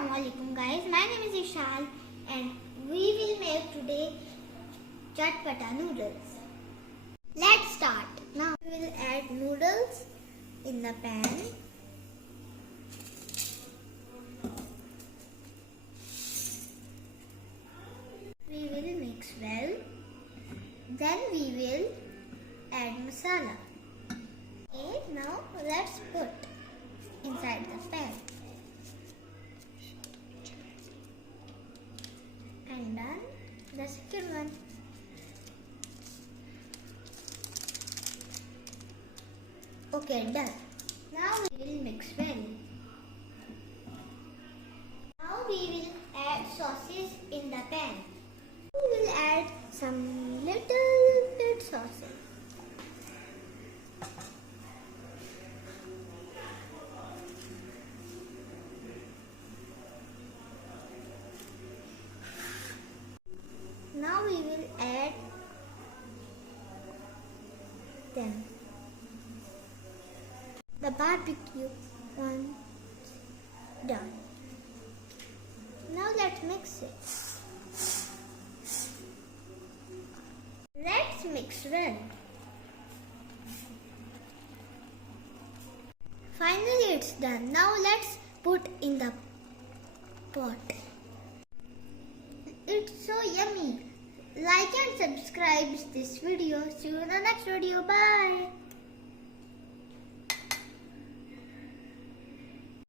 Assalamualaikum guys, my name is Eshaal and we will make today chatpata noodles. Let's start. Now we will add noodles in the pan. We will mix well. Then we will add masala. Okay, now let's put inside the pan. And done the second one. Okay, done. Now we will mix well. Now we will add sauces in the pan. We will add some little bit sauces. Now we will add them. The barbecue one done. Now let's mix it. Let's mix well. Finally it's done. Now let's put in the pot. It's so yummy. Like and subscribe this video. See you in the next video. Bye.